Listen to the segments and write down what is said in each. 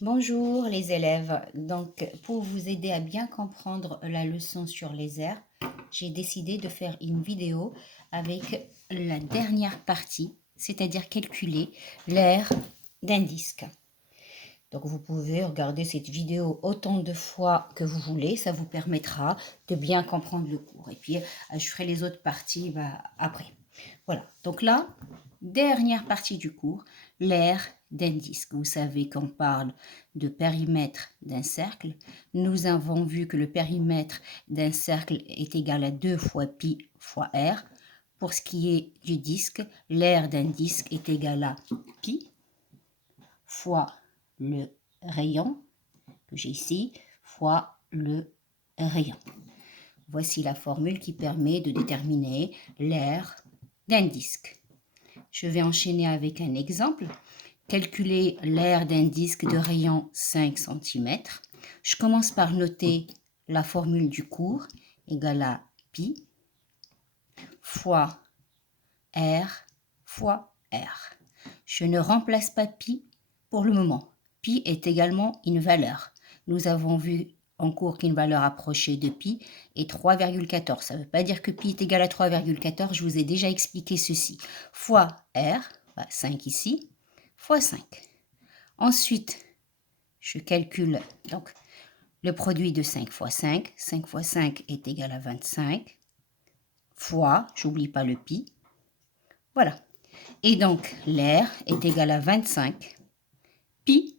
Bonjour les élèves, donc pour vous aider à bien comprendre la leçon sur les airs, j'ai décidé de faire une vidéo avec la dernière partie, c'est-à-dire calculer l'air d'un disque. Donc vous pouvez regarder cette vidéo autant de fois que vous voulez, ça vous permettra de bien comprendre le cours. Et puis je ferai les autres parties après. Voilà, donc là, dernière partie du cours, l'aire d'un disque. Vous savez qu'on parle de périmètre d'un cercle. Nous avons vu que le périmètre d'un cercle est égal à 2 fois pi fois r. Pour ce qui est du disque, l'aire d'un disque est égal à pi fois le rayon que j'ai ici fois le rayon. Voici la formule qui permet de déterminer l'aire d'un disque. Je vais enchaîner avec un exemple. Calculer l'aire d'un disque de rayon 5 cm. Je commence par noter la formule du cours égale à pi fois r fois r. Je ne remplace pas pi pour le moment. Pi est également une valeur. Nous avons vu en cours qu'une valeur approchée de pi est 3,14. Ça ne veut pas dire que pi est égal à 3,14. Je vous ai déjà expliqué ceci. Fois r, 5 ici, fois 5. Ensuite, je calcule donc le produit de 5 fois 5. 5 fois 5 est égal à 25. Fois, j'oublie pas le pi. Voilà. Et donc, l'air est égal à 25 pi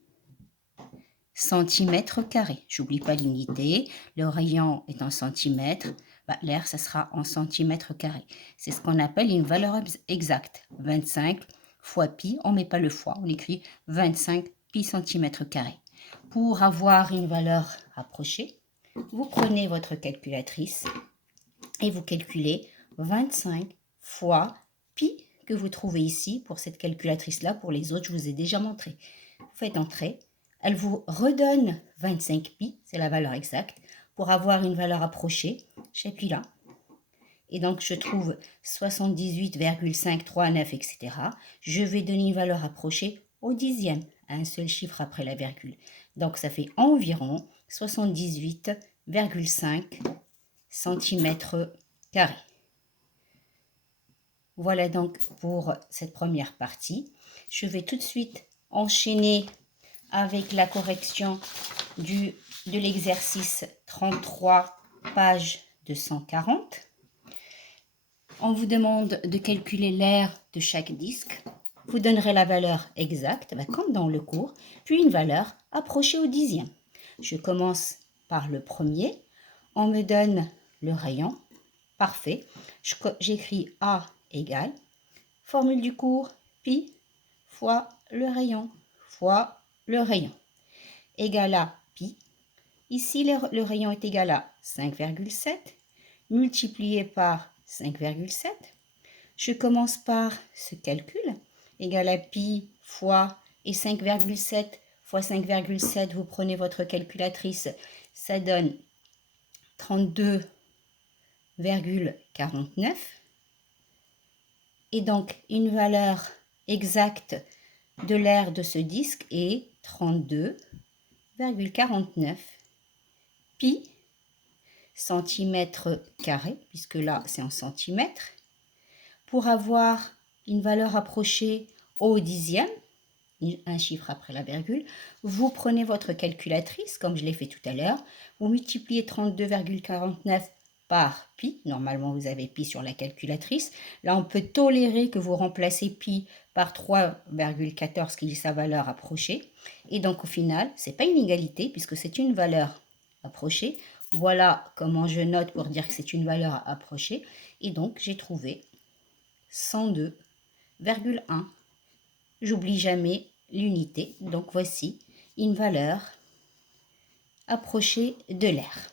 centimètres carrés. J'oublie pas l'unité. Le rayon est en centimètres. L'air, ça sera en centimètres carrés. C'est ce qu'on appelle une valeur exacte. 25 fois pi, on ne met pas le fois, on écrit 25 pi centimètres carrés. Pour avoir une valeur approchée, vous prenez votre calculatrice et vous calculez 25 fois pi que vous trouvez ici pour cette calculatrice-là. Pour les autres, je vous ai déjà montré. Vous faites entrer, elle vous redonne 25 pi, c'est la valeur exacte. Pour avoir une valeur approchée, j'appuie là. Et donc, je trouve 78,539, etc. Je vais donner une valeur approchée au dixième, à un seul chiffre après la virgule. Donc, ça fait environ 78,5 centimètres carrés. Voilà donc pour cette première partie. Je vais tout de suite enchaîner avec la correction de l'exercice 33, page 240. On vous demande de calculer l'aire de chaque disque. Vous donnerez la valeur exacte, comme dans le cours, puis une valeur approchée au dixième. Je commence par le premier. On me donne le rayon. Parfait. J'écris A égale, formule du cours, pi fois le rayon, égale à pi. Ici, le rayon est égal à 5,7, multiplié par 5,7. Je commence par ce calcul, égal à pi fois et 5,7 fois 5,7, vous prenez votre calculatrice, ça donne 32,49. Et donc, une valeur exacte de l'aire de ce disque est 32,49 pi centimètres carrés, puisque là, c'est en centimètres. Pour avoir une valeur approchée au dixième, un chiffre après la virgule, vous prenez votre calculatrice, comme je l'ai fait tout à l'heure, vous multipliez 32,49 par pi. Normalement, vous avez pi sur la calculatrice. Là, on peut tolérer que vous remplacez pi par 3,14 qui est sa valeur approchée. Et donc, au final, ce n'est pas une égalité puisque c'est une valeur approchée. Voilà comment je note pour dire que c'est une valeur approchée. Et donc, j'ai trouvé 102,1. J'oublie jamais l'unité. Donc, voici une valeur approchée de l'aire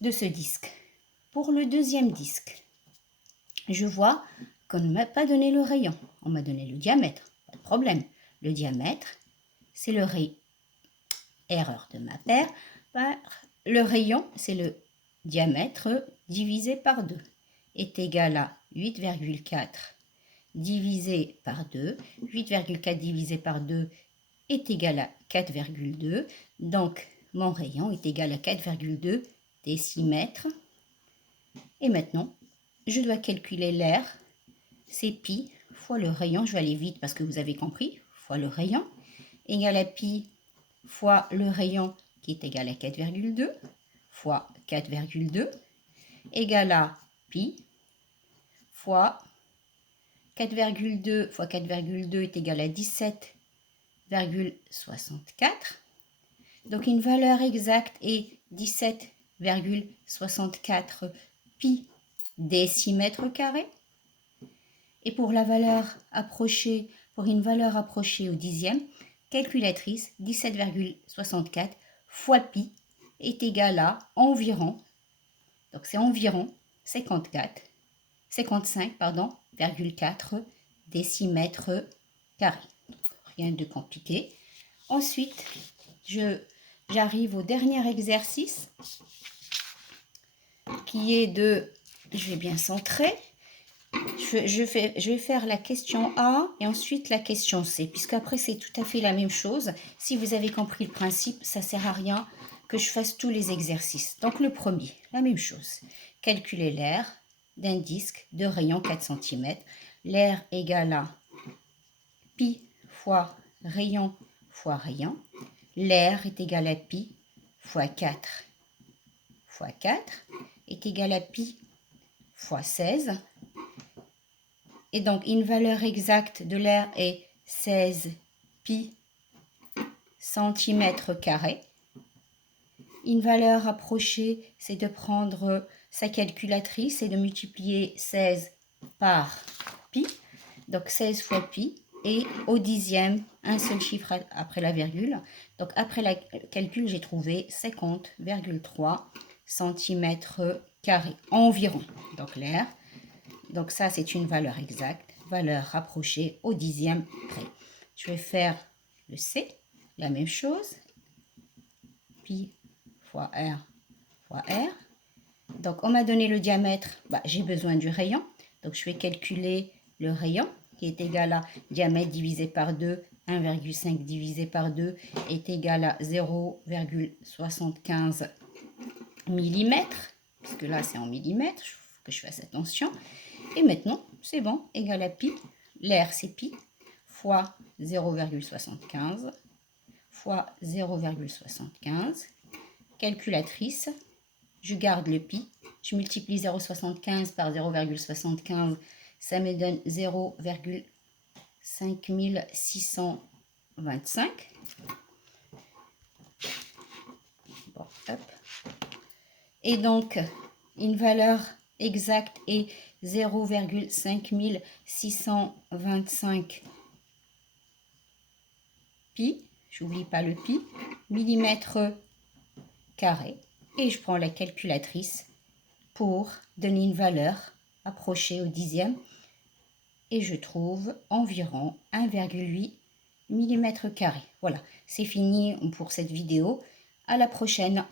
de ce disque. Pour le deuxième disque, je vois qu'on ne m'a pas donné le rayon. On m'a donné le diamètre. Pas de problème. Le diamètre, c'est le rayon. Erreur de ma paire. Le rayon, c'est le diamètre divisé par 2. Est égal à 8,4 divisé par 2. 8,4 divisé par 2 est égal à 4,2. Donc, mon rayon est égal à 4,2 décimètres. Et maintenant, je dois calculer l'air. C'est pi fois le rayon. Je vais aller vite parce que vous avez compris. Fois le rayon. Égal à pi fois le rayon qui est égal à 4,2 fois 4,2 égal à pi fois 4,2 fois 4,2 est égal à 17,64. Donc une valeur exacte est 17,64 pi décimètre carré. Et pour la valeur approchée, pour une valeur approchée au dixième, calculatrice 17,64 fois pi est égal à environ, donc c'est environ 55,4 décimètres carrés. Rien de compliqué. Ensuite, j'arrive au dernier exercice qui est de, je vais bien centrer, je vais faire la question A et ensuite la question C, puisqu'après c'est tout à fait la même chose. Si vous avez compris le principe, ça ne sert à rien que je fasse tous les exercices. Donc le premier, la même chose. Calculer l'air d'un disque de rayon 4 cm. L'air égale à pi fois rayon fois rayon. L'air est égal à pi fois 4 fois 4 est égal à pi fois 16. Et donc, une valeur exacte de l'air est 16 pi centimètres carrés. Une valeur approchée, c'est de prendre sa calculatrice et de multiplier 16 par pi. Donc, 16 fois pi. Et au dixième, un seul chiffre après la virgule. Donc, après le calcul, j'ai trouvé 50,3 centimètres carrés environ. Donc, l'air. Donc ça, c'est une valeur exacte, valeur rapprochée au dixième près. Je vais faire le C, la même chose. Pi fois R fois R. Donc on m'a donné le diamètre, j'ai besoin du rayon. Donc je vais calculer le rayon qui est égal à diamètre divisé par 2. 1,5 divisé par 2 est égal à 0,75 mm. Puisque là, c'est en millimètres, il faut que je fasse attention. Et maintenant, c'est bon, égal à pi, l'air c'est pi, fois 0,75, fois 0,75. Calculatrice, je garde le pi, je multiplie 0,75 par 0,75, ça me donne 0,5625. Bon, hop. Et donc, une valeur exacte est 0,5625 pi, j'oublie pas le pi, millimètre carré. Et je prends la calculatrice pour donner une valeur approchée au dixième. Et je trouve environ 1,8 mm carré. Voilà, c'est fini pour cette vidéo. À la prochaine.